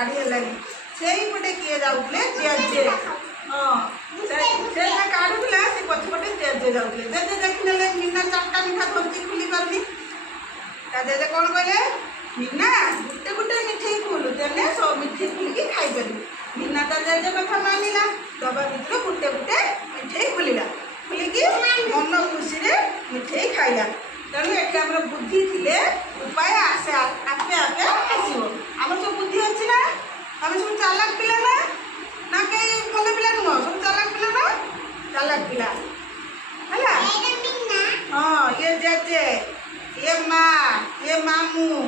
କାଢି ହେଲାନି ସେଇପଟେ କିଏ ଯାଉଥିଲେ ଜେଜେ। ହଁ ସେ କାଢୁଥିଲା ସେ ପଛପଟେ ଜେଜେ ଯାଉଥିଲେ। ଜେଜେ ଦେଖିନେଲେ ମିନା 4ଟା ମିଠା ଧରିଛି ଖୋଲି ପାରୁନି। ତା ଜେଜେ କ'ଣ କହିଲେ, ମିନା ଗୋଟେ ଗୋଟେ ମିଠେଇ ଖୋଲୁ ଦେଲେ ମିଠେଇ ଖୋଲିକି ଖାଇପାରିବୁ। ମିନା ତା ଜେଜେ କଥା ମାନିଲା, ଡବା ଭିତରୁ ଗୋଟେ ଗୋଟେ ମିଠେଇ ଖୋଲିଲା, ଖୋଲିକି ମନ ଖୁସିରେ ମିଠେଇ ଖାଇଲା। ତେଣୁ ଏଠି ଆମର ବୁଦ୍ଧି ଥିଲେ ଉପାୟ ଆସେ, ଆପେ ଆପେ ଆସିବ। ଆମର ସବୁ ବୁଦ୍ଧି ଅଛି ନା? ଆମେ ସବୁ ଚାଲାକ ପିଲା ନା? ନା କେହି ଭଲ ପିଲା ନୁହଁ? ସବୁ ଚାଲାକ ପିଲା ନା? ଚାଲାକ ପିଲା ହେଲା। ହଁ, ଇଏ ଜେଜେ, ଇଏ ମା, ଇଏ ମାମୁଁ,